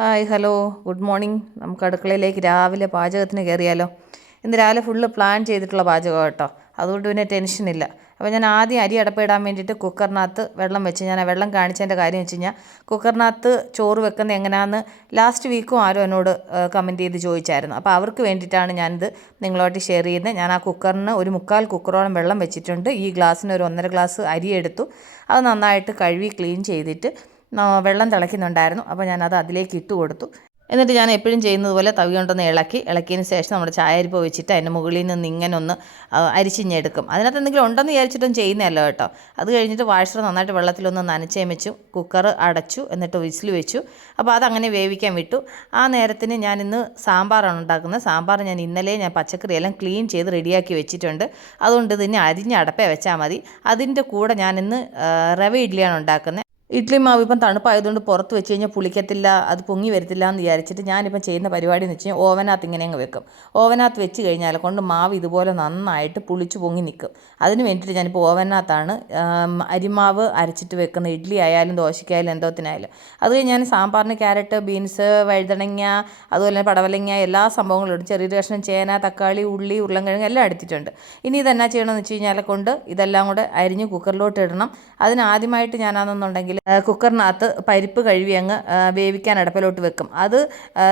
Hi hello good morning. നമുക്ക് അടുക്കളയിലേക്ക് രാവിലെ പാചകത്തിന് കയറിയാലോ. ഇന്ന് രാവിലെ ഫുള്ള് പ്ലാൻ ചെയ്തിട്ടുള്ള പാചകം കേട്ടോ, അതുകൊണ്ട് പിന്നെ ടെൻഷനില്ല. അപ്പോൾ ഞാൻ ആദ്യം അരി അടപ്പയിടാൻ വേണ്ടിയിട്ട് കുക്കറിനകത്ത് വെള്ളം വെച്ച്, ഞാൻ ആ വെള്ളം കാണിച്ചതിൻ്റെ കാര്യം വെച്ച് കഴിഞ്ഞാൽ കുക്കറിനകത്ത് ചോറ് വെക്കുന്നത് എങ്ങനെയാണെന്ന് ലാസ്റ്റ് വീക്കും ആരും എന്നോട് കമൻറ്റ് ചെയ്ത് ചോദിച്ചായിരുന്നു. അപ്പോൾ അവർക്ക് വേണ്ടിയിട്ടാണ് ഞാനിത് നിങ്ങളോട്ട് ഷെയർ ചെയ്യുന്നത്. ഞാൻ ആ കുക്കറിന് ഒരു 3/4 കുക്കറോളം വെള്ളം വെച്ചിട്ടുണ്ട്. ഈ ഗ്ലാസ്സിന് ഒരു 1.5 ഗ്ലാസ് അരി എടുത്തു. അത് നന്നായിട്ട് കഴുകി ക്ലീൻ ചെയ്തിട്ട് വെള്ളം തിളയ്ക്കുന്നുണ്ടായിരുന്നു. അപ്പോൾ ഞാനത് അതിലേക്ക് ഇട്ട് കൊടുത്തു. എന്നിട്ട് ഞാൻ എപ്പോഴും ചെയ്യുന്നത് പോലെ തവി കൊണ്ടൊന്ന് ഇളക്കിയതിന് ശേഷം നമ്മുടെ ചായരിപ്പ് വെച്ചിട്ട് അതിൻ്റെ മുകളിൽ നിന്ന് ഇങ്ങനെ ഒന്ന് അരിച്ചിഞ്ഞെടുക്കും. അതിനകത്ത് എന്തെങ്കിലും ഉണ്ടെന്ന് വിചാരിച്ചിട്ടും ചെയ്യുന്നതല്ലോ കേട്ടോ. അത് കഴിഞ്ഞിട്ട് വാഷർ നന്നായിട്ട് വെള്ളത്തിലൊന്ന് നനച്ചേം വെച്ചു, കുക്കർ അടച്ചു, എന്നിട്ട് വിസിൽ വെച്ചു. അപ്പോൾ അതങ്ങനെ വേവിക്കാൻ വിട്ടു. ആ നേരത്തിന് ഞാനിന്ന് സാമ്പാറാണ് ഉണ്ടാക്കുന്നത്. സാമ്പാർ ഞാൻ ഇന്നലെ പച്ചക്കറിയെല്ലാം ക്ലീൻ ചെയ്ത് റെഡിയാക്കി വെച്ചിട്ടുണ്ട്. അതുകൊണ്ട് ഇതിന് അരിഞ്ഞ അടപ്പേ വെച്ചാൽ മതി. അതിൻ്റെ കൂടെ ഞാനിന്ന് റവ ഇഡ്ഡലിയാണ് ഉണ്ടാക്കുന്നത്. ഇഡ്ഡലി മാവ് ഇപ്പം തണുപ്പായതുകൊണ്ട് പുറത്ത് വെച്ച് കഴിഞ്ഞാൽ പുളിക്കത്തില്ല, അത് പൊങ്ങി വരത്തില്ല എന്ന് വിചാരിച്ചിട്ട് ഞാനിപ്പം ചെയ്യുന്ന പരിപാടി എന്ന് വെച്ച് കഴിഞ്ഞാൽ ഓവനകത്ത് ഇങ്ങനെ അങ്ങ് വെക്കും. ഓവനകത്ത് വെച്ച് കഴിഞ്ഞാൽ കൊണ്ട് മാവ് ഇതുപോലെ നന്നായിട്ട് പുളിച്ച് പൊങ്ങി നിൽക്കും. അതിന് വേണ്ടിയിട്ട് ഞാനിപ്പോൾ ഓവനകത്താണ് അരിമാവ് അരച്ചിട്ട് വെക്കുന്നത്. ഇഡ്ഡലി ആയാലും ദോശയ്ക്കായാലും എന്തോത്തിനായാലും. അത് കഴിഞ്ഞ് ഞാൻ സാമ്പാറിന് ക്യാരറ്റ്, ബീൻസ്, വഴുതനങ്ങ, അതുപോലെ പടവലങ്ങ എല്ലാ സംഭവങ്ങളും ഇടും. ചെറിയൊരു കഷ്ണം ചേന, തക്കാളി, ഉള്ളി, ഉരുളൻകിഴങ്ങ് എല്ലാം എടുത്തിട്ടുണ്ട്. ഇനി ഇതെന്നാ ചെയ്യണമെന്ന് വെച്ച് കഴിഞ്ഞാൽ കൊണ്ട് ഇതെല്ലാം കൂടെ അരിഞ്ഞ് കുക്കറിലോട്ട് ഇടണം. അതിനാദ്യമായിട്ട് ഞാനാണെന്നുണ്ടെങ്കിൽ കുക്കറിനകത്ത് പരിപ്പ് കഴുകി അങ്ങ് വേവിക്കാൻ അടുപ്പിലോട്ട് വെക്കും. അത്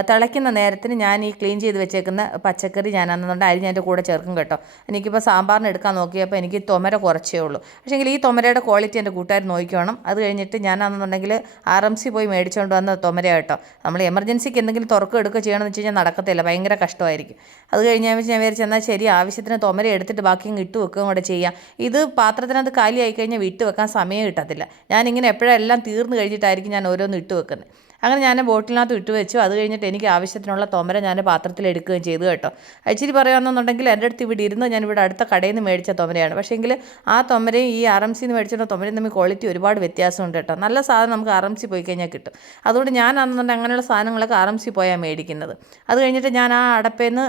തിളയ്ക്കുന്ന നേരത്തിന് ഞാൻ ഈ ക്ലീൻ ചെയ്ത് വെച്ചേക്കുന്ന പച്ചക്കറി ഞാനാണെന്നുണ്ടെങ്കിൽ അരിഞ്ഞ് അതിൻ്റെ കൂടെ ചേർക്കും കേട്ടോ. എനിക്കിപ്പോൾ സാമ്പാറിന് എടുക്കാൻ നോക്കിയപ്പോൾ എനിക്ക് തുമര കുറച്ചേ ഉള്ളൂ. പക്ഷേങ്കിൽ ഈ തുമരയുടെ ക്വാളിറ്റി എൻ്റെ കൂട്ടുകാർ നോക്കിക്കോണം. അത് കഴിഞ്ഞിട്ട് ഞാനാണെന്നുണ്ടെങ്കിൽ RMC പോയി മേടിച്ചുകൊണ്ട് വന്ന തുമര കേട്ടോ. നമ്മൾ എമർജൻസിക്ക് എന്തെങ്കിലും തുറക്കുക എടുക്കുക ചെയ്യണമെന്ന് വെച്ച് കഴിഞ്ഞാൽ നടക്കത്തില്ല, ഭയങ്കര കഷ്ടമായിരിക്കും. അത് കഴിഞ്ഞ് ഞാൻ വിചാരിച്ചു എന്നാൽ ശരി, ആവശ്യത്തിന് തുമര എടുത്തിട്ട് ബാക്കി അങ്ങ് ഇട്ട് വെക്കുകയും കൂടെ ചെയ്യാം. ഇത് പാത്രത്തിനകത്ത് കാലിയായി കഴിഞ്ഞാൽ വിട്ട് വെക്കാൻ സമയം കിട്ടത്തില്ല. ഞാനിങ്ങനെ എല്ലാം തീർന്നു കഴിഞ്ഞിട്ടായിരിക്കും ഞാൻ ഓരോന്ന് ഇട്ട് വെക്കുന്നത്. അങ്ങനെ ഞാൻ ബോട്ടിലിനകത്ത് ഇട്ട് വെച്ചു. അത് കഴിഞ്ഞിട്ട് എനിക്ക് ആവശ്യത്തിനുള്ള തുമര ഞാൻ പാത്രത്തിലെടുക്കുകയും ചെയ്തു കേട്ടോ. ഇച്ചിരി പറയുകയാണെന്നുണ്ടെങ്കിൽ എൻ്റെ അടുത്ത് ഇവിടെ ഇരുന്ന് ഞാനിവിടെ അടുത്ത കടയിൽ നിന്ന് മേടിച്ച തുമരയാണ്. പക്ഷേങ്കിൽ ആ തുമരയും ഈ RMC മേടിച്ചിട്ട് തുമരയും തമ്മിൽ ക്വാളിറ്റി ഒരുപാട് വ്യത്യാസമുണ്ട് കേട്ടോ. നല്ല സാധനം നമുക്ക് RMC പോയി കഴിഞ്ഞാൽ കിട്ടും. അതുകൊണ്ട് ഞാനാണെന്നുണ്ടെങ്കിൽ അങ്ങനെയുള്ള സാധനങ്ങളൊക്കെ RMC പോയാൽ മേടിക്കുന്നത്. അത് കഴിഞ്ഞിട്ട് ഞാൻ ആ അടപ്പയിൽ നിന്ന്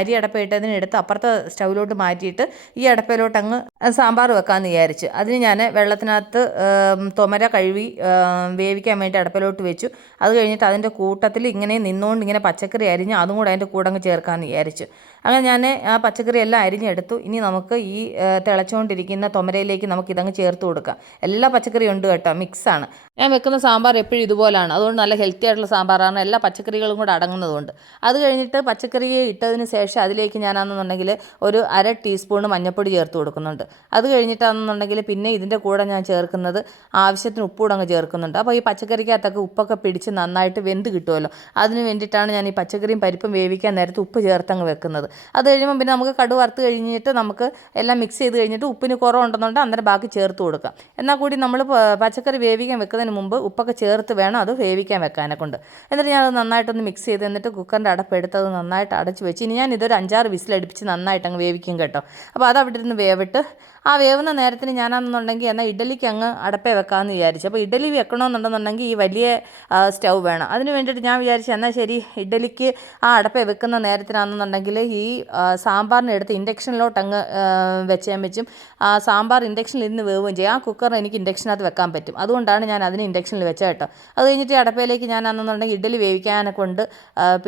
അരി അടപ്പയിട്ടതിന് എടുത്ത് അപ്പുറത്തെ സ്റ്റൗവിലോട്ട് മാറ്റിയിട്ട് ഈ അടപ്പയിലോട്ട് അങ്ങ് സാമ്പാർ വെക്കാമെന്ന് വിചാരിച്ചു. അതിന് ഞാൻ വെള്ളത്തിനകത്ത് തുമര കഴുകി വേവിക്കാൻ വേണ്ടി അടുപ്പിലോട്ട് വെച്ചു. അത് കഴിഞ്ഞിട്ട് അതിൻ്റെ കൂട്ടത്തിൽ ഇങ്ങനെ നിന്നുകൊണ്ട് ഇങ്ങനെ പച്ചക്കറി അരിഞ്ഞ് അതും കൂടെ അതിൻ്റെ കൂടെ അങ്ങ് ചേർക്കാമെന്ന് വിചാരിച്ചു. അങ്ങനെ ഞാൻ ആ പച്ചക്കറി എല്ലാം അരിഞ്ഞെടുത്തു. ഇനി നമുക്ക് ഈ തിളച്ചുകൊണ്ടിരിക്കുന്ന തുമരയിലേക്ക് നമുക്കിതങ്ങ് ചേർത്ത് കൊടുക്കാം. എല്ലാ പച്ചക്കറിയും ഉണ്ട് കേട്ടോ, മിക്സാണ്. ഞാൻ വെക്കുന്ന സാമ്പാർ എപ്പോഴും ഇതുപോലാണ്. അതുകൊണ്ട് നല്ല ഹെൽത്തി ആയിട്ടുള്ള സാമ്പാറാണ്, എല്ലാ പച്ചക്കറികളും കൂടെ അടങ്ങുന്നതുകൊണ്ട്. അത് കഴിഞ്ഞിട്ട് പച്ചക്കറിയെ ഇട്ടതിന് ശേഷം അതിലേക്ക് ഞാനാണെന്നുണ്ടെങ്കിൽ ഒരു 1/2 ടീസ്പൂൺ മഞ്ഞൾപ്പൊടി ചേർത്ത് കൊടുക്കുന്നുണ്ട്. അത് കഴിഞ്ഞിട്ടാണെന്നുണ്ടെങ്കിൽ പിന്നെ ഇതിൻ്റെ കൂടെ ഞാൻ ചേർക്കുന്നത് ആവശ്യത്തിന് ഉപ്പൂടെ അങ്ങ് ചേർക്കുന്നുണ്ട്. അപ്പോൾ ഈ പച്ചക്കറിക്കകത്തൊക്കെ ഉപ്പൊക്കെ പിടിച്ച് നന്നായിട്ട് വെന്ത് കിട്ടുമല്ലോ, അതിന് വേണ്ടിയിട്ടാണ് ഞാൻ ഈ പച്ചക്കറിയും പരിപ്പും വേവിക്കാൻ നേരത്ത് ഉപ്പ് ചേർത്തങ്ങ് വെക്കുന്നത്. അത് കഴിയുമ്പോൾ പിന്നെ നമുക്ക് കടുക് വറുത്ത് കഴിഞ്ഞിട്ട് നമുക്ക് എല്ലാം മിക്സ് ചെയ്ത് കഴിഞ്ഞിട്ട് ഉപ്പിന് കുറവുണ്ടെന്നുണ്ടെങ്കിൽ അന്നേരം ബാക്കി ചേർത്ത് കൊടുക്കാം. എന്നാൽ കൂടി നമ്മൾ പച്ചക്കറി വേവിക്കാൻ വെക്കുന്നതിന് മുമ്പ് ഉപ്പൊക്കെ ചേർത്ത് വേണം അത് വേവിക്കാൻ വെക്കാനെ കൊണ്ട്. എന്നിട്ട് ഞാനത് നന്നായിട്ടൊന്ന് മിക്സ് ചെയ്ത് എന്നിട്ട് കുക്കറിൻ്റെ അടപ്പെടുത്ത് അത് നന്നായിട്ട് അടച്ച് വെച്ച് ഇനി ഞാൻ ഇതൊരു 5-6 വിസിലടുപ്പിച്ച് നന്നായിട്ട് അങ്ങ് വേവിക്കും കേട്ടോ. അപ്പോൾ അത് അവിടെ ഇരുന്ന് വേവിട്ട് ആ വേവുന്ന നേരത്തിന് ഞാനാണെന്നുണ്ടെങ്കിൽ എന്നാൽ ഇഡ്ഡലിക്ക് അങ്ങ് അടപ്പേ വെക്കാമെന്ന് വിചാരിച്ചു. അപ്പോൾ ഇഡ്ഡലി വെക്കണമെന്നുണ്ടെന്നുണ്ടെങ്കിൽ ഈ വലിയ സ്റ്റൗ വേണം. അതിന് വേണ്ടിയിട്ട് ഞാൻ വിചാരിച്ചു എന്നാൽ ശരി, ഇഡ്ഡലിക്ക് ആ അടപ്പേ വെക്കുന്ന നേരത്തിനാണെന്നുണ്ടെങ്കിൽ ഈ സാമ്പാറിന് എടുത്ത് ഇൻഡക്ഷനിലോട്ട് അങ്ങ് വെച്ചും സാമ്പാർ ഇൻഡക്ഷനിൽ ഇരുന്ന് വേവുകയും ചെയ്യും. ആ കുക്കറിന് എനിക്ക് ഇൻഡക്ഷനകത്ത് വെക്കാൻ പറ്റും. അതുകൊണ്ടാണ് ഞാൻ അതിന് ഇൻഡക്ഷനിൽ വെച്ചത് കേട്ടോ. അത് കഴിഞ്ഞിട്ട് ഈ അടപ്പയിലേക്ക് ഞാനാണെന്നുണ്ടെങ്കിൽ ഇഡ്ഡലി വേവിക്കാനെ കൊണ്ട്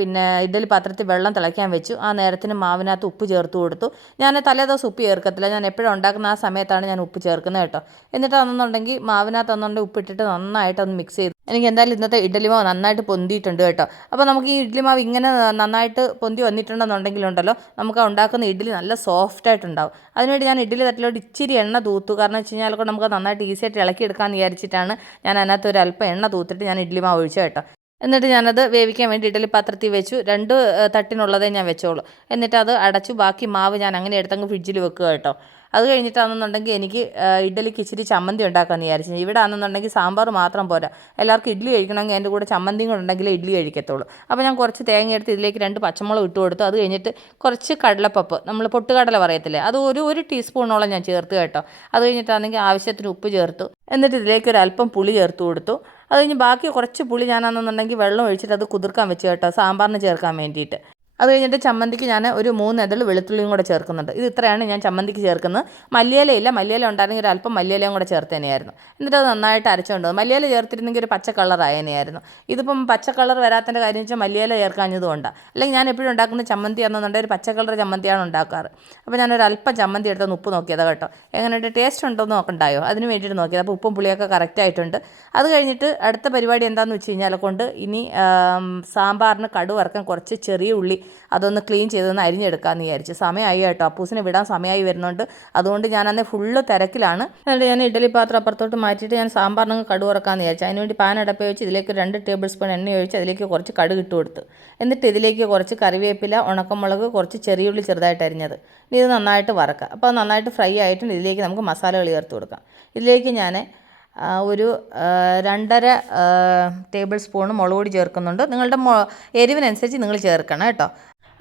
പിന്നെ ഇഡ്ഡലി പാത്രത്തിൽ വെള്ളം തിളയ്ക്കാൻ വെച്ചു. ആ നേരത്തിന് മാവിനകത്ത് ഉപ്പ് ചേർത്ത് കൊടുത്തു. ഞാൻ തലേദിവസം ഉപ്പ് ചേർക്കത്തില്ല, ഞാൻ എപ്പോഴും ഉണ്ടാക്കുന്ന ആ സമയത്താണ് ഞാൻ ഉപ്പ് ചേർക്കുന്നത് കേട്ടോ. എന്നിട്ടാണെന്നുണ്ടെങ്കിൽ മാവിനകത്തൊന്നുണ്ടെങ്കിൽ ഉപ്പിട്ടിട്ട് നന്നായിട്ടൊന്ന് മിക്സ് ചെയ്തു. എനിക്ക് എന്തായാലും ഇന്നത്തെ ഇഡ്ഡലി മാവ് നന്നായിട്ട് പൊന്തിയിട്ടുണ്ട് കേട്ടോ. അപ്പോൾ നമുക്ക് ഈ ഇഡ്ഡലി മാവ് ഇങ്ങനെ നന്നായിട്ട് പൊന്തി വന്നിട്ടുണ്ടെന്നുണ്ടെങ്കിലുണ്ടല്ലോ നമുക്ക് ഉണ്ടാക്കുന്ന ഇഡ്ഡലി നല്ല സോഫ്റ്റായിട്ടുണ്ടാവും. അതിനുവേണ്ടി ഞാൻ ഇഡ്ഡലി തട്ടിലോട്ട് ഇച്ചിരി എണ്ണ തൂത്തു. കാരണം വെച്ച് കഴിഞ്ഞാൽ നമുക്ക് നന്നായിട്ട് ഈസിയായിട്ട് ഇളക്കിയെടുക്കാമെന്ന് വിചാരിച്ചിട്ടാണ് ഞാൻ അതിനകത്ത് ഒരു അല്പം എണ്ണ തൂത്തിട്ട് ഞാൻ ഇഡ്ഡലി മാവ് ഒഴിച്ചു കേട്ടോ. എന്നിട്ട് ഞാനത് വേവിക്കാൻ വേണ്ടി ഇഡ്ഡലി പാത്രത്തിൽ വെച്ചു. 2 തട്ടിനുള്ളതേ ഞാൻ വെച്ചോളൂ. എന്നിട്ട് അത് അടച്ചു. ബാക്കി മാവ് ഞാൻ അങ്ങനെ എടുത്തങ്ങ് ഫ്രിഡ്ജിൽ വെക്കുക കേട്ടോ. അത് കഴിഞ്ഞിട്ടാണെന്നുണ്ടെങ്കിൽ എനിക്ക് ഇഡ്ഡലിക്ക് ഇച്ചിരി ചമ്മന്തി ഉണ്ടാക്കാമെന്ന് വിചാരിച്ചു. ഇവിടെ ആണെന്നുണ്ടെങ്കിൽ സാമ്പാർ മാത്രം പോരാ, എല്ലാവർക്കും ഇഡ്ഡലി കഴിക്കണമെങ്കിൽ അതിൻ്റെ കൂടെ ചമ്മന്തിയും കൂടെ ഉണ്ടെങ്കിലേ ഇഡ്ഡലി കഴിക്കത്തുള്ളൂ. അപ്പോൾ ഞാൻ കുറച്ച് തേങ്ങ എടുത്ത് ഇതിലേക്ക് 2 പച്ചമുളക് ഇട്ട് കൊടുത്തു. അത് കഴിഞ്ഞിട്ട് കുറച്ച് കടലപ്പപ്പ്, നമ്മൾ പൊട്ടുകടല പറയത്തില്ലേ, അത് ഒരു ടീസ്പൂണോളം ഞാൻ ചേർത്ത് കേട്ടോ. അത് കഴിഞ്ഞിട്ടാണെങ്കിൽ ആവശ്യത്തിന് ഉപ്പ് ചേർത്തു. എന്നിട്ട് ഇതിലേക്ക് ഒരു അല്പം പുളി ചേർത്ത് കൊടുത്തു. അത് കഴിഞ്ഞ് ബാക്കി കുറച്ച് പുളി ഞാനാണെന്നുണ്ടെങ്കിൽ വെള്ളം ഒഴിച്ചിട്ട് അത് കുതിർക്കാൻ വെച്ച് കേട്ടോ, സാമ്പാറിന് ചേർക്കാൻ വേണ്ടിയിട്ട്. അത് കഴിഞ്ഞിട്ട് ചമ്മന്തിക്ക് ഞാൻ ഒരു 3 എതൾ വെളുത്തുള്ളിയും കൂടെ ചേർക്കുന്നുണ്ട്. ഇത് ഇത്രയാണ് ഞാൻ ചമ്മന്തിക്ക് ചേർക്കുന്നത്. മല്ലിയിലയില്ല, മല്ലിയില ഉണ്ടായിരുന്നെങ്കിൽ ഒരു അല്പം മല്ലിയിലയും കൂടെ ചേർത്ത് തന്നെയായിരുന്നു. എന്നിട്ട് അത് നന്നായിട്ട് അരച്ചുകൊണ്ട് മല്ലിയില ചേർത്തിരുന്നെങ്കിൽ ഒരു പച്ച കളറായതിനെയായിരുന്നു. ഇതിപ്പം പച്ച കളർ വരാത്തതിൻ്റെ കാര്യം വെച്ചാൽ മല്ലിയില ചേർക്കാഞ്ഞതുകൊണ്ടാണ്. അല്ലെങ്കിൽ ഞാൻ എപ്പോഴും ഉണ്ടാക്കുന്ന ചമ്മന്തി ആണെന്നുണ്ടെങ്കിൽ ഒരു പച്ച കളർ ചമ്മന്തിയാണ് ഉണ്ടാക്കാറ്. അപ്പോൾ ഞാനൊരു അല്പം ചമ്മന്തി എടുത്തൊന്ന് ഉപ്പ് നോക്കിയതാണ് കേട്ടോ. എങ്ങനെയുണ്ട്, ടേസ്റ്റ് ഉണ്ടോ എന്ന് നോക്കണ്ടായോ, അതിന് വേണ്ടിയിട്ട് നോക്കിയത്. അപ്പോൾ ഉപ്പും പുളിയൊക്കെ കറക്റ്റായിട്ടുണ്ട്. അത് കഴിഞ്ഞിട്ട് അടുത്ത പരിപാടി എന്താണെന്ന് വെച്ച് കഴിഞ്ഞാൽ കൊണ്ട് ഇനി സാമ്പാറിന് കടുക് വറുക്കാൻ കുറച്ച് ചെറിയ ഉള്ളി അതൊന്ന് ക്ലീൻ ചെയ്തൊന്ന് അരിഞ്ഞെടുക്കാമെന്ന് വിചാരിച്ചു. സമയമായി കേട്ടോ, അപ്പൂസിനെ വിടാൻ സമയമായി വരുന്നുണ്ട്. അതുകൊണ്ട് ഞാനന്ന് ഫുള്ള് തിരക്കിലാണ്. എന്നിട്ട് ഞാൻ ഇഡ്ഡലി പാത്രം അപ്പുറത്തോട്ട് മാറ്റിയിട്ട് ഞാൻ സാമ്പാറിനങ്ങ് കടുക് വറുക്കാമെന്ന് വിചാരിച്ചു. അതിനുവേണ്ടി പാൻ അടപ്പ് വെച്ച് ഇതിലേക്ക് 2 ടേബിൾ സ്പൂൺ എണ്ണ ഒഴിച്ച് അതിലേക്ക് കുറച്ച് കടുക് ഇട്ട് കൊടുത്തു. എന്നിട്ട് ഇതിലേക്ക് കുറച്ച് കറിവേപ്പില, ഉണക്കമുളക്, കുറച്ച് ചെറിയുള്ളി ചെറുതായിട്ട് അരിഞ്ഞത്, ഇനി ഇത് നന്നായിട്ട് വറക്കുക. അപ്പോൾ അത് നന്നായിട്ട് ഫ്രൈ ആയിട്ടുണ്ട്. ഇതിലേക്ക് നമുക്ക് മസാലകൾ ചേർത്ത് കൊടുക്കാം. ഇതിലേക്ക് ഞാൻ ഒരു 2.5 ടേബിൾ സ്പൂൺ മുളക് പൊടി ചേർക്കുന്നുണ്ട്. നിങ്ങളുടെ എരിവിനനുസരിച്ച് നിങ്ങൾ ചേർക്കണം കേട്ടോ.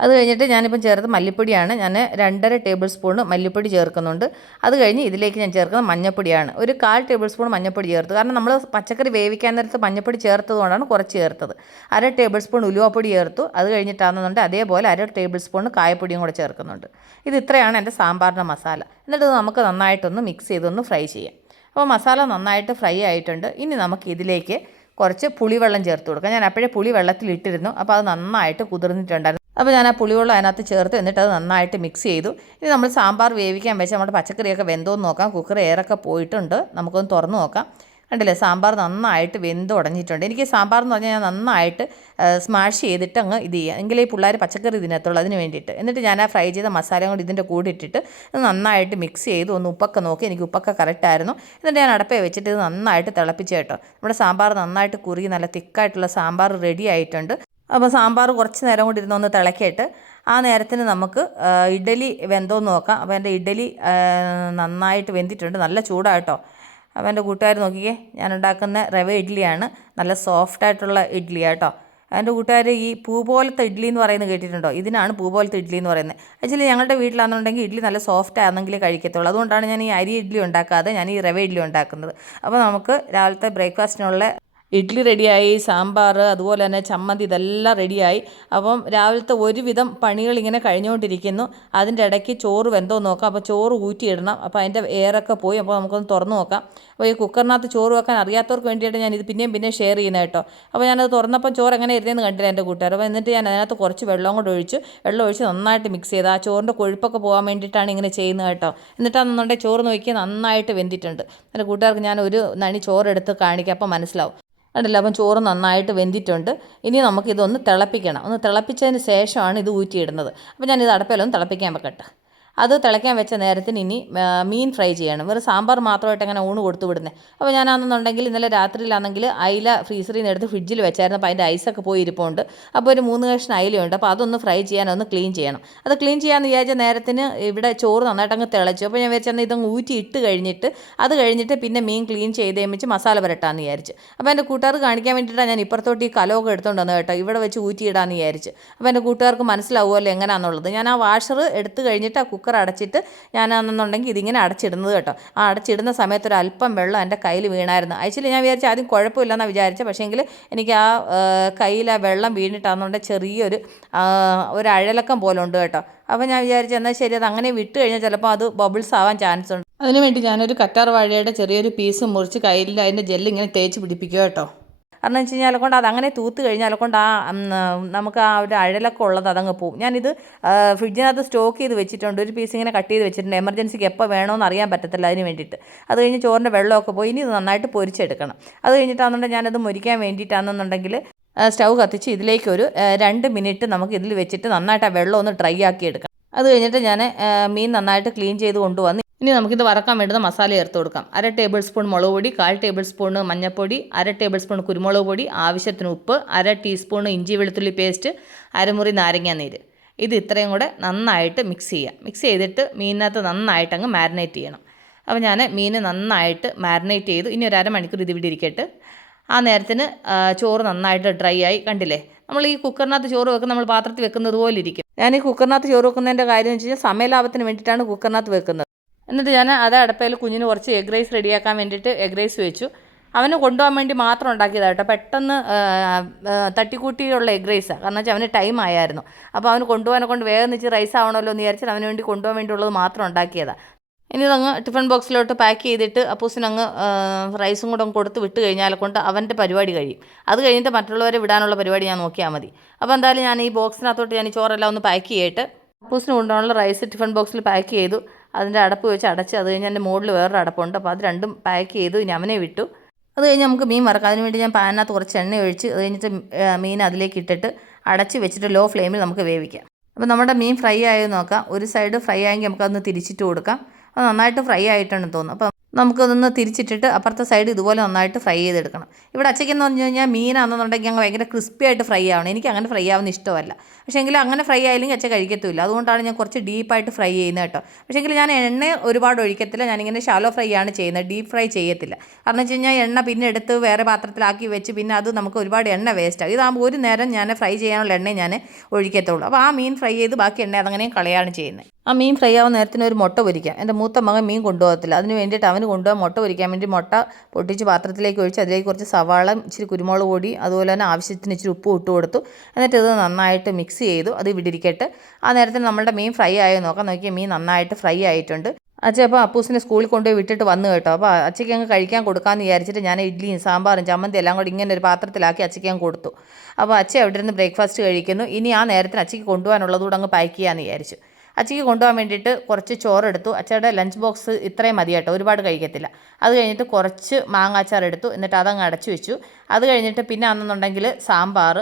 അത് കഴിഞ്ഞിട്ട് ഞാനിപ്പം ചേർത്ത് മല്ലിപ്പൊടിയാണ്. ഞാൻ 2.5 ടേബിൾ സ്പൂൺ മല്ലിപ്പൊടി ചേർക്കുന്നുണ്ട്. അത് കഴിഞ്ഞ് ഇതിലേക്ക് ഞാൻ ചേർക്കുന്നത് മഞ്ഞൾപ്പൊടിയാണ്. ഒരു 1/4 ടേബിൾ സ്പൂൺ മഞ്ഞൾപ്പൊടി ചേർത്ത്. കാരണം നമ്മൾ പച്ചക്കറി വേവിക്കാൻ നേരത്ത് മഞ്ഞൾപ്പൊടി ചേർത്തതുകൊണ്ടാണ് കുറച്ച് ചേർത്തത്. 1/2 ടേബിൾ സ്പൂൺ ഉലുവാപ്പൊടി ചേർത്തു. അത് കഴിഞ്ഞിട്ടാണെന്നുണ്ടെങ്കിൽ അതേപോലെ 1/2 ടേബിൾ സ്പൂൺ കായപ്പൊടിയും കൂടെ ചേർക്കുന്നുണ്ട്. ഇത് ഇത്രയാണ് എൻ്റെ സാമ്പാറിൻ്റെ മസാല. എന്നിട്ട് നമുക്ക് നന്നായിട്ടൊന്ന് മിക്സ് ചെയ്തൊന്ന് ഫ്രൈ ചെയ്യാം. അപ്പോൾ മസാല നന്നായിട്ട് ഫ്രൈ ആയിട്ടുണ്ട്. ഇനി നമുക്ക് ഇതിലേക്ക് കുറച്ച് പുളിവെള്ളം ചേർത്ത് കൊടുക്കാം. ഞാൻ അപ്പോഴേ പുളി വെള്ളത്തിലിട്ടിരുന്നു. അപ്പോൾ അത് നന്നായിട്ട് കുതിർന്നിട്ടുണ്ടായിരുന്നു. അപ്പോൾ ഞാൻ ആ പുളിവെള്ളം അതിനകത്ത് ചേർത്ത് എന്നിട്ട് അത് നന്നായിട്ട് മിക്സ് ചെയ്തു. ഇനി നമ്മൾ സാമ്പാർ വേവിക്കാൻ വെച്ച് നമ്മുടെ പച്ചക്കറിയൊക്കെ വെന്തോന്ന് നോക്കാം. കുക്കർ എയറൊക്കെ പോയിട്ടുണ്ട്. നമുക്കൊന്ന് തുറന്ന് നോക്കാം. കണ്ടില്ലേ, സാമ്പാർ നന്നായിട്ട് വെന്ത് ഉടഞ്ഞിട്ടുണ്ട്. എനിക്ക് സാമ്പാർ എന്ന് പറഞ്ഞാൽ ഞാൻ നന്നായിട്ട് സ്മാഷ് ചെയ്തിട്ട് അങ്ങ് ഇത് ചെയ്യുക, എങ്കിലേ ഈ പിള്ളേർ പച്ചക്കറി ഇതിനകത്തുള്ളൂ, അതിന് വേണ്ടിയിട്ട്. എന്നിട്ട് ഞാൻ ആ ഫ്രൈ ചെയ്ത മസാലയും കൂടി ഇതിൻ്റെ കൂടെ ഇട്ടിട്ട് നന്നായിട്ട് മിക്സ് ചെയ്ത് ഒന്ന് ഉപ്പൊക്കെ നോക്കി. എനിക്ക് ഉപ്പൊക്കെ കറക്റ്റായിരുന്നു. എന്നിട്ട് ഞാൻ അടപ്പേ വെച്ചിട്ട് ഇത് നന്നായിട്ട് തിളപ്പിച്ച് കേട്ടോ. നമ്മുടെ സാമ്പാർ നന്നായിട്ട് കുറുകി നല്ല തിക്കായിട്ടുള്ള സാമ്പാർ റെഡി ആയിട്ടുണ്ട്. അപ്പോൾ സാമ്പാർ കുറച്ച് നേരം കൂടി ഇരുന്നൊന്ന് തിളക്കിയിട്ട് ആ നേരത്തിന് നമുക്ക് ഇഡ്ഡലി വെന്തോന്ന് നോക്കാം. അപ്പോൾ എൻ്റെ ഇഡ്ഡലി നന്നായിട്ട് വെന്തിട്ടുണ്ട്, നല്ല ചൂടായിട്ടോ. അപ്പോൾ എൻ്റെ കൂട്ടുകാർ നോക്കിക്കേ, ഞാൻ ഉണ്ടാക്കുന്ന റവ ഇഡ്ഡലിയാണ്, നല്ല സോഫ്റ്റായിട്ടുള്ള ഇഡ്ഡലിയാണ് കേട്ടോ. എൻ്റെ കൂട്ടുകാർ ഈ പൂ പോലത്തെ ഇഡ്ഡലി എന്ന് പറയുന്നത് കേട്ടിട്ടുണ്ടോ? ഇതിനാണ് പൂ പോലത്തെ ഇഡ്ഡലി എന്ന് പറയുന്നത്. ആക്ച്വലി ഞങ്ങളുടെ വീട്ടിലാണെന്നുണ്ടെങ്കിൽ ഇഡ്ഡലി നല്ല സോഫ്റ്റ് ആണെങ്കിലേ കഴിക്കത്തുള്ളൂ. അതുകൊണ്ടാണ് ഞാൻ ഈ അരി ഇഡ്ഡലി ഉണ്ടാക്കാതെ ഞാൻ ഈ റവ ഇഡ്ഡലി ഉണ്ടാക്കുന്നത്. അപ്പോൾ നമുക്ക് രാവിലത്തെ ബ്രേക്ക്ഫാസ്റ്റിനുള്ള ഇഡ്ഡലി റെഡിയായി, സാമ്പാർ, അതുപോലെ തന്നെ ചമ്മന്തി, ഇതെല്ലാം റെഡിയായി. അപ്പം രാവിലത്തെ ഒരുവിധം പണികൾ ഇങ്ങനെ കഴിഞ്ഞുകൊണ്ടിരിക്കുന്നു. അതിൻ്റെ ഇടയ്ക്ക് ചോറ് വെന്തോ നോക്കാം. അപ്പോൾ ചോറ് ഊറ്റിയിടണം. അപ്പോൾ അതിൻ്റെ എയറൊക്കെ പോയി. അപ്പോൾ നമുക്കൊന്ന് തുറന്ന് നോക്കാം. അപ്പോൾ ഈ കുക്കറിനകത്ത് ചോറ് വെക്കാൻ അറിയാത്തവർക്ക് വേണ്ടിയിട്ട് ഞാനിത് പിന്നെയും ഷെയർ ചെയ്യുന്നത് കേട്ടോ. അപ്പോൾ ഞാനത് തുറന്നപ്പോൾ ചോറ് എങ്ങനെ ഇരുന്നതെന്ന് കണ്ടില്ല എൻ്റെ കൂട്ടുകാർ. അപ്പോൾ എന്നിട്ട് ഞാൻ അതിനകത്ത് കുറച്ച് വെള്ളം കൂടെ ഒഴിച്ച് നന്നായിട്ട് മിക്സ് ചെയ്ത് ആ ചോറിൻ്റെ കൊഴുപ്പൊക്കെ പോകാൻ വേണ്ടിയിട്ടാണ് ഇങ്ങനെ ചെയ്യുന്നത് കേട്ടോ. എന്നിട്ടാണെന്നുണ്ടെങ്കിൽ ചോറ് നോക്കി നന്നായിട്ട് വെന്തിട്ടുണ്ട്. എൻ്റെ കൂട്ടുകാർക്ക് ഞാൻ ഒരു നണി ചോറെടുത്ത് കാണിക്കാം, അപ്പോൾ മനസ്സിലാവും. കണ്ടില്ല, അപ്പം ചോറ് നന്നായിട്ട് വെന്തിട്ടുണ്ട്. ഇനി നമുക്കിതൊന്ന് തിളപ്പിക്കണം. ഒന്ന് തിളപ്പിച്ചതിന് ശേഷമാണ് ഇത് ഊറ്റിയിടുന്നത്. അപ്പോൾ ഞാനിത് അടപ്പയിലൊന്ന് തിളപ്പിക്കാൻ വെക്കട്ടെ. അത് തിളയ്ക്കാൻ വെച്ച നേരത്തിന് ഇനി മീൻ ഫ്രൈ ചെയ്യണം. വെറും സാമ്പാർ മാത്രമായിട്ട് അങ്ങനെ ഊണ് കൊടുത്തു വിടുന്നത്. അപ്പോൾ ഞാനാണെന്നുണ്ടെങ്കിൽ ഇന്നലെ രാത്രിയിലാണെങ്കിൽ അയില ഫ്രീസറിൽ നിന്ന് എടുത്ത് ഫ്രിഡ്ജിൽ വെച്ചായിരുന്നു. അപ്പോൾ അതിൻ്റെ ഐസൊക്കെ പോയി ഇരിപ്പുണ്ട്. അപ്പോൾ ഒരു 3 കഷ്ണം അയിലയുണ്ട്. അപ്പോൾ അതൊന്ന് ഫ്രൈ ചെയ്യാനൊന്ന് ക്ലീൻ ചെയ്യണം. അത് ക്ലീൻ ചെയ്യാമെന്ന് വിചാരിച്ച നേരത്തിന് ഇവിടെ ചോറ് നന്നായിട്ട് അങ്ങ് തിളച്ചു. അപ്പോൾ ഞാൻ വിചാരിച്ചെന്നാൽ ഇതങ്ങ് ഊറ്റി ഇട്ട് കഴിഞ്ഞിട്ട് പിന്നെ മീൻ ക്ലീൻ ചെയ്ത് വെച്ച് മസാല പുരട്ടാമെന്ന് വിചാരിച്ച്. അപ്പോൾ എൻ്റെ കൂട്ടുകാർക്ക് കാണിക്കാൻ വേണ്ടിയിട്ടാണ് ഞാൻ ഇപ്പുറത്തോട്ട് ഈ കലമൊക്കെ എടുത്തുകൊണ്ട് വന്നത് കേട്ടോ. ഇവിടെ വെച്ച് ഊറ്റിയിടാമെന്ന് വിചാരിച്ച്. അപ്പോൾ എൻ്റെ കൂട്ടുകാർക്ക് മനസ്സിലാവുമല്ലോ എങ്ങനെയാണെന്നുള്ളത്. ഞാൻ ആ വാഷർ എടുത്ത് കഴിഞ്ഞിട്ട് ആ കുക്കർ അടച്ചിട്ട് ഞാനാണെന്നുണ്ടെങ്കിൽ ഇതിങ്ങനെ അടച്ചിടുന്നത് കേട്ടോ. ആ അടച്ചിടുന്ന സമയത്ത് ഒരു അല്പം വെള്ളം എൻ്റെ കയ്യിൽ വീണായിരുന്നു. ആക്ച്വലി ഞാൻ വിചാരിച്ചു ആദ്യം കുഴപ്പമില്ലെന്നാണ് വിചാരിച്ചത്. പക്ഷേങ്കിൽ എനിക്ക് ആ കയ്യിൽ ആ വെള്ളം വീണിട്ടാണെന്നുണ്ടെങ്കിൽ ചെറിയൊരു ഒരു അഴലക്കം പോലെ ഉണ്ട് കേട്ടോ. അപ്പോൾ ഞാൻ വിചാരിച്ചു എന്നാൽ ശരി, അത് അങ്ങനെ വിട്ട് കഴിഞ്ഞാൽ ചിലപ്പോൾ അത് ബബിൾസ് ആവാൻ ചാൻസ് ഉണ്ട്. അതിനുവേണ്ടി ഞാനൊരു കറ്റാർ വാഴയുടെ ചെറിയൊരു പീസ് മുറിച്ച് കയ്യിൽ അതിൻ്റെ ജെല്ല് ഇങ്ങനെ തേച്ച് പിടിപ്പിക്കുക കേട്ടോ. കാരണം വെച്ച് കഴിഞ്ഞാൽ കൊണ്ട് അതങ്ങനെ തൂത്ത് കഴിഞ്ഞാൽ കൊണ്ട് നമുക്ക് ആ ഒരു അഴലൊക്കെ ഉള്ളത് അതങ്ങ് പോവും. ഞാനിത് ഫ്രിഡ്ജിനകത്ത് സ്റ്റോക്ക് ചെയ്ത് വെച്ചിട്ടുണ്ട്. ഒരു പീസ് ഇങ്ങനെ കട്ട് ചെയ്ത് വെച്ചിട്ടുണ്ട്. എമർജൻസിക്ക് എപ്പോൾ വേണമെന്ന് അറിയാൻ പറ്റത്തില്ല, അതിന് വേണ്ടിയിട്ട്. അത് കഴിഞ്ഞ് ചോറിൻ്റെ വെള്ളമൊക്കെ പോയി. ഇനി ഇത് നന്നായിട്ട് പൊരിച്ചെടുക്കണം. അത് കഴിഞ്ഞിട്ടാണെന്നുണ്ടെങ്കിൽ ഞാനത് മുരിക്കാൻ വേണ്ടിയിട്ടാണെന്നുണ്ടെങ്കിൽ സ്റ്റൗ കത്തിച്ച് ഇതിലേക്കൊരു 2 മിനിറ്റ് നമുക്ക് ഇതിൽ വെച്ചിട്ട് നന്നായിട്ട് ആ വെള്ളം ഒന്ന് ഡ്രൈ ആക്കി എടുക്കണം. അത് കഴിഞ്ഞിട്ട് ഞാൻ മീൻ നന്നായിട്ട് ക്ലീൻ ചെയ്ത് കൊണ്ടുവന്ന് ഇനി നമുക്കിത് വറക്കാൻ വേണ്ടുന്ന മസാല ചേർത്ത് കൊടുക്കാം. 1/2 ടേബിൾ സ്പൂൺ മുളക് പൊടി, 1/4 ടേബിൾ സ്പൂൺ മഞ്ഞൾപ്പൊടി, 1/2 ടേബിൾ സ്പൂൺ കുരുമുളക് പൊടി, ആവശ്യത്തിന് ഉപ്പ്, 1/2 ടീസ്പൂൺ ഇഞ്ചി വെളുത്തുള്ളി പേസ്റ്റ്, അരമുറി നാരങ്ങാനീര്. ഇത് ഇത്രയും കൂടെ നന്നായിട്ട് മിക്സ് ചെയ്യുക. മിക്സ് ചെയ്തിട്ട് മീനിനകത്ത് നന്നായിട്ട് അങ്ങ് മാരിനേറ്റ് ചെയ്യണം. അപ്പോൾ ഞാൻ മീൻ നന്നായിട്ട് മാരിനേറ്റ് ചെയ്തു. ഇനി ഒരു അരമണിക്കൂർ ഇതിവിടെ ഇരിക്കട്ടെ. ആ നേരത്തിന് ചോറ് നന്നായിട്ട് ഡ്രൈ ആയി. കണ്ടില്ലേ, നമ്മൾ ഈ കുക്കറിനകത്ത് ചോറ് വെക്കുന്ന നമ്മൾ പാത്രത്തിൽ വെക്കുന്നത് പോലെ ഇരിക്കും. ഞാൻ ഈ കുക്കറിനകത്ത് ചോറ് വെക്കുന്നതിൻ്റെ കാര്യം എന്ന് വെച്ച് കഴിഞ്ഞാൽ സമയലാഭത്തിന് വേണ്ടിയിട്ടാണ് കുക്കറിനകത്ത് വെക്കുന്നത്. എന്നിട്ട് ഞാൻ അത് അടപ്പയിൽ കുഞ്ഞിന് കുറച്ച് എഗ് റൈസ് റെഡിയാക്കാൻ വേണ്ടിയിട്ട് എഗ് റൈസ് വെച്ചു. അവന് കൊണ്ടുപോകാൻ വേണ്ടി മാത്രം ഉണ്ടാക്കിയതാണ് കേട്ടോ. പെട്ടെന്ന് തട്ടിക്കൂട്ടിയുള്ള എഗ് റൈസാണ്. കാരണം വെച്ചാൽ അവന് ടൈം ആയായിരുന്നു. അപ്പോൾ അവന് കൊണ്ടുപോകാനെ കൊണ്ട് വേഗം വെച്ച് റൈസ് ആവണമല്ലോ എന്ന് വിചാരിച്ചാൽ അവന് വേണ്ടി കൊണ്ടുപോകാൻ വേണ്ടിയുള്ളത് മാത്രം ഉണ്ടാക്കിയതാണ്. ഇനി ഇതങ്ങ് ടിഫിൻ ബോക്സിലോട്ട് പാക്ക് ചെയ്തിട്ട് അപ്പൂസിനങ്ങ് റൈസും കൂടെ കൊടുത്ത് വിട്ട് കഴിഞ്ഞാൽ കൊണ്ട് അവൻ്റെ പരിപാടി കഴിയും. അത് കഴിഞ്ഞിട്ട് മറ്റുള്ളവരെ വിടാനുള്ള പരിപാടി ഞാൻ നോക്കിയാൽ മതി. അപ്പോൾ എന്തായാലും ഞാൻ ഈ ബോക്സിനകത്തോട്ട് ഞാൻ ഈ ചോറെല്ലാം ഒന്ന് പാക്ക് ചെയ്തിട്ട് അപ്പൂസിന് കൊണ്ടുപോകാനുള്ള റൈസ് ടിഫിൻ ബോക്സിൽ പാക്ക് ചെയ്തു. അതിൻ്റെ അടപ്പ് വെച്ച് അടച്ച്, അത് കഴിഞ്ഞ് എൻ്റെ മുകളിൽ വേറൊരു അടപ്പുണ്ട്. അപ്പോൾ അത് രണ്ടും പാക്ക് ചെയ്തു. ഇനി അവനെ വിട്ടു. അത് കഴിഞ്ഞ് നമുക്ക് മീൻ വറക്കാം. അതിന് വേണ്ടി ഞാൻ പാനിനകത്ത് കുറച്ച് എണ്ണ ഒഴിച്ച് അത് കഴിഞ്ഞിട്ട് മീൻ അതിലേക്ക് ഇട്ടിട്ട് അടച്ച് വെച്ചിട്ട് ലോ ഫ്ലെയിമിൽ നമുക്ക് വേവിക്കാം. അപ്പോൾ നമ്മുടെ മീൻ ഫ്രൈ ആയി നോക്കാം. ഒരു സൈഡ് ഫ്രൈ ആയെങ്കിൽ നമുക്കതൊന്ന് തിരിച്ചിട്ട് കൊടുക്കാം. അത് നന്നായിട്ട് ഫ്രൈ ആയിട്ടാണ് തോന്നുന്നു. അപ്പോൾ നമുക്കതൊന്ന് തിരിച്ചിട്ടിട്ട് അപ്പുറത്തെ സൈഡ് ഇതുപോലെ നന്നായിട്ട് ഫ്രൈ ചെയ്തെടുക്കണം. ഇവിടെ അച്ചയ്ക്കെന്ന് പറഞ്ഞു കഴിഞ്ഞാൽ മീനാണെന്നുണ്ടെങ്കിൽ അങ്ങ് ഭയങ്കര ക്രിസ്പി ആയിട്ട് ഫ്രൈ ആവണം. എനിക്ക് അങ്ങനെ ഫ്രൈ ആവുന്ന ഇഷ്ടമല്ല. പക്ഷേ എങ്കിൽ അങ്ങനെ ഫ്രൈ ആയില്ലെങ്കിൽ അച്ഛൻ കഴിക്കത്തുമില്ല. അതുകൊണ്ടാണ് ഞാൻ കുറച്ച് ഡീപ്പായിട്ട് ഫ്രൈ ചെയ്യുന്നത് കേട്ടോ. പക്ഷേ എങ്കിൽ ഞാൻ എണ്ണ ഒരുപാട് ഒഴിക്കത്തില്ല. ഞാനിങ്ങനെ ഷാലോ ഫ്രൈ ആണ് ചെയ്യുന്നത്, ഡീപ്പ് ഫ്രൈ ചെയ്യത്തില്ല. കാരണം വെച്ച് കഴിഞ്ഞാൽ എണ്ണ പിന്നെ എടുത്ത് വേറെ പാത്രത്തിലാക്കി വെച്ച് പിന്നെ അത് നമുക്ക് ഒരുപാട് എണ്ണ വേസ്റ്റാകും. ഇതാകുമ്പോൾ ഒരു നേരം ഞാൻ ഫ്രൈ ചെയ്യാനുള്ള എണ്ണ ഞാൻ ഒഴിക്കത്തുള്ളൂ. അപ്പോൾ ആ മീൻ ഫ്രൈ ചെയ്ത് ബാക്കി എണ്ണ അതങ്ങനെ കളയാണ് ചെയ്യുന്നത്. ആ മീൻ ഫ്രൈ ആവുന്ന നേരത്തിന് ഒരു മുട്ട പൊരിക്കാം. എൻ്റെ മൂത്ത മകൻ മീൻ കൊണ്ടുപോകത്തില്ല. അതിന് വേണ്ടിയിട്ട് അവന് കൊണ്ടുപോകാൻ മുട്ട പൊരിക്കാൻ വേണ്ടി മുട്ട പൊട്ടിച്ച് പാത്രത്തിലേക്ക് ഒഴിച്ച് അതിലേക്ക് കുറച്ച് സവാള, ഇച്ചിരി കുരുമുളക് പൊടി, അതുപോലെ തന്നെ ആവശ്യത്തിന് ഇച്ചിരി ഉപ്പ് ഇട്ട് കൊടുത്തു. എന്നിട്ട് ഇത് നന്നായിട്ട് മിക്സ് ചെയ്തു. അത് വിടിരിക്കട്ട്. ആ നേരത്തിന് നമ്മളുടെ മീൻ ഫ്രൈ ആയി നോക്കാം. നോക്കിയാൽ മീൻ നന്നായിട്ട് ഫ്രൈ ആയിട്ടുണ്ട്. അച്ഛ അപ്പോൾ അപ്പൂസിനെ സ്കൂളിൽ കൊണ്ടുപോയി വിട്ടിട്ട് വന്നു കേട്ടോ. അപ്പോൾ അച്ഛയ്ക്ക് അങ്ങ് കഴിക്കാൻ കൊടുക്കാമെന്ന് വിചാരിച്ചിട്ട് ഞാൻ ഇഡ്ഡലിയും സാമ്പാറും ചമ്മന്തി എല്ലാം കൂടി ഇങ്ങനെ ഒരു പാത്രത്തിലാക്കി അച്ഛയ്ക്ക് അങ്ങ് കൊടുത്തു. അപ്പോൾ അച്ഛ അവിടെ ഇരുന്ന് ബ്രേക്ക്ഫാസ്റ്റ് കഴിക്കുന്നു. ഇനി ആ നേരത്തിന് അച്ഛയ്ക്ക് കൊണ്ടുപോകാനുള്ളത് കൂടെ അങ്ങ് പാക്ക് ചെയ്യാമെന്ന് വിചാരിച്ചു. അച്ഛയ്ക്ക് കൊണ്ടുപോകാൻ വേണ്ടിയിട്ട് കുറച്ച് ചോറെടുത്തു. അച്ഛയുടെ ലഞ്ച് ബോക്സ് ഇത്രയും മതി കേട്ടോ, ഒരുപാട് കഴിക്കത്തില്ല. അത് കഴിഞ്ഞിട്ട് കുറച്ച് മാങ്ങാച്ചാർ എടുത്തു. എന്നിട്ട് അതങ്ങ് അടച്ചു വെച്ചു. അത് കഴിഞ്ഞിട്ട് പിന്നെ ആണെന്നുണ്ടെങ്കിൽ സാമ്പാർ.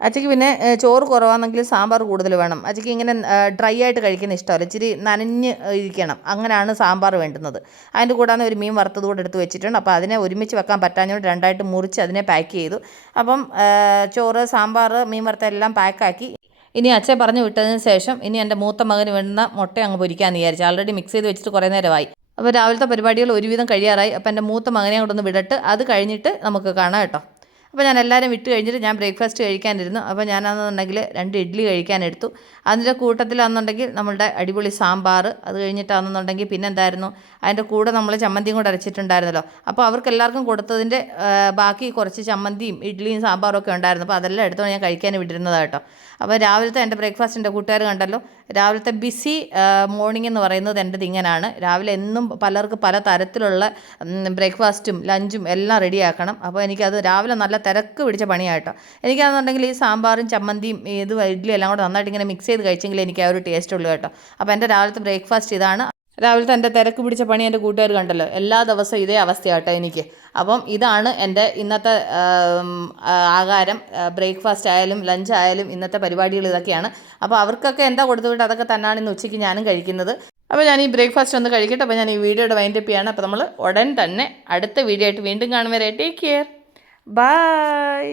അച്ഛയ്ക്ക് പിന്നെ ചോറ് കുറവാണെങ്കിൽ സാമ്പാർ കൂടുതൽ വേണം. അച്ഛയ്ക്ക് ഇങ്ങനെ ഡ്രൈ ആയിട്ട് കഴിക്കുന്ന ഇഷ്ടമല്ല, ഇച്ചിരി നനഞ്ഞ് ഇരിക്കണം. അങ്ങനെയാണ് സാമ്പാർ വേണ്ടുന്നത്. അതിൻ്റെ കൂടാതെ ഒരു മീൻ വറുത്തത് കൂടെ എടുത്ത് വെച്ചിട്ടുണ്ട്. അപ്പോൾ അതിനെ ഒരുമിച്ച് വെക്കാൻ പറ്റാഞ്ഞുകൊണ്ട് രണ്ടായിട്ട് മുറിച്ച് അതിനെ പാക്ക് ചെയ്തു. അപ്പം ചോറ്, സാമ്പാർ, മീൻ വറുത്ത എല്ലാം പാക്കാക്കി. ഇനി അച്ഛൻ പറഞ്ഞു വിട്ടതിന് ശേഷം ഇനി എൻ്റെ മൂത്ത മകന് വേണ്ടുന്ന മുട്ട അങ്ങ് പൊരിക്കാമെന്ന് വിചാരിച്ചു. ആൾറെഡി മിക്സ് ചെയ്ത് വെച്ചിട്ട് കുറേ നേരമായി. അപ്പോൾ രാവിലത്തെ പരിപാടികൾ ഒരുവിധം കഴിയാറായി. അപ്പോൾ എൻ്റെ മൂത്ത മകനെ കൊണ്ടൊന്ന് വിടട്ട്. അത് കഴിഞ്ഞിട്ട് നമുക്ക് കാണാം കേട്ടോ. അപ്പോൾ ഞാൻ എല്ലാവരും വിട്ട് കഴിഞ്ഞിട്ട് ഞാൻ ബ്രേക്ക്ഫാസ്റ്റ് കഴിക്കാനിരുന്നു. അപ്പോൾ ഞാനാണെന്നുണ്ടെങ്കിൽ 2 ഇഡ്ഡലി കഴിക്കാനെടുത്തു. അതിൻ്റെ കൂട്ടത്തിലാണെന്നുണ്ടെങ്കിൽ നമ്മളുടെ അടിപൊളി സാമ്പാർ. അത് കഴിഞ്ഞിട്ടാണെന്നുണ്ടെങ്കിൽ പിന്നെ എന്തായിരുന്നു, അതിൻ്റെ കൂടെ നമ്മൾ ചമ്മന്തിയും കൂടെ അരച്ചിട്ടുണ്ടായിരുന്നല്ലോ. അപ്പോൾ അവർക്ക് എല്ലാവർക്കും കൊടുത്തതിൻ്റെ ബാക്കി കുറച്ച് ചമ്മന്തിയും ഇഡ്ഡലിയും സാമ്പാറും ഒക്കെ ഉണ്ടായിരുന്നു. അപ്പോൾ അതെല്ലാം എടുത്തോണ്ട് ഞാൻ കഴിക്കാൻ വിട്ടിരുന്നതാണ് കേട്ടോ. അപ്പോൾ രാവിലത്തെ എൻ്റെ ബ്രേക്ക്ഫാസ്റ്റിൻ്റെ കൂട്ടുകാർ കണ്ടല്ലോ. രാവിലത്തെ ബിസി മോർണിംഗ് എന്ന് പറയുന്നത് എൻ്റെത് ഇങ്ങനെയാണ്. രാവിലെ എന്നും പലർക്ക് പല തരത്തിലുള്ള ബ്രേക്ക്ഫാസ്റ്റും ലഞ്ചും എല്ലാം റെഡിയാക്കണം. അപ്പോൾ എനിക്കത് രാവിലെ നല്ല തിരക്ക് പിടിച്ച പണിയായിട്ടോ. എനിക്കാണെന്നുണ്ടെങ്കിൽ ഈ സാമ്പാറും ചമ്മന്തിയും ഇത് ഇഡ്ഡലി എല്ലാം കൂടെ നന്നായിട്ട് ഇങ്ങനെ മിക്സ് ചെയ്ത് കഴിച്ചെങ്കിൽ എനിക്ക് ആ ഒരു ടേസ്റ്റ് ഉള്ളൂ കേട്ടോ. അപ്പോൾ എൻ്റെ രാവിലത്തെ ബ്രേക്ക്ഫാസ്റ്റ് ഇതാണ്. രാവിലത്തെ എൻ്റെ തിരക്ക് പിടിച്ച പണി എൻ്റെ കൂട്ടുകാർ കണ്ടല്ലോ. എല്ലാ ദിവസവും ഇതേ അവസ്ഥയാട്ടോ എനിക്ക്. അപ്പം ഇതാണ് എൻ്റെ ഇന്നത്തെ ആഹാരം. ബ്രേക്ക്ഫാസ്റ്റ് ആയാലും ലഞ്ച് ആയാലും ഇന്നത്തെ പരിപാടികൾ ഇതൊക്കെയാണ്. അപ്പോൾ അവർക്കൊക്കെ എന്താ കൊടുത്തുവിട്ട് അതൊക്കെ തന്നെയാണ് ഇന്ന് ഉച്ചയ്ക്ക് ഞാനും കഴിക്കുന്നത്. അപ്പോൾ ഞാൻ ഈ ബ്രേക്ക്ഫാസ്റ്റ് ഒന്ന് കഴിക്കട്ടെ. അപ്പോൾ ഞാൻ ഈ വീഡിയോയുടെ വൈൻഡപ്പ് ചെയ്യാണ്. അപ്പോൾ നമ്മൾ ഉടൻ തന്നെ അടുത്ത വീഡിയോ ആയിട്ട് വീണ്ടും കാണും വരെ. Take care. ബൈ.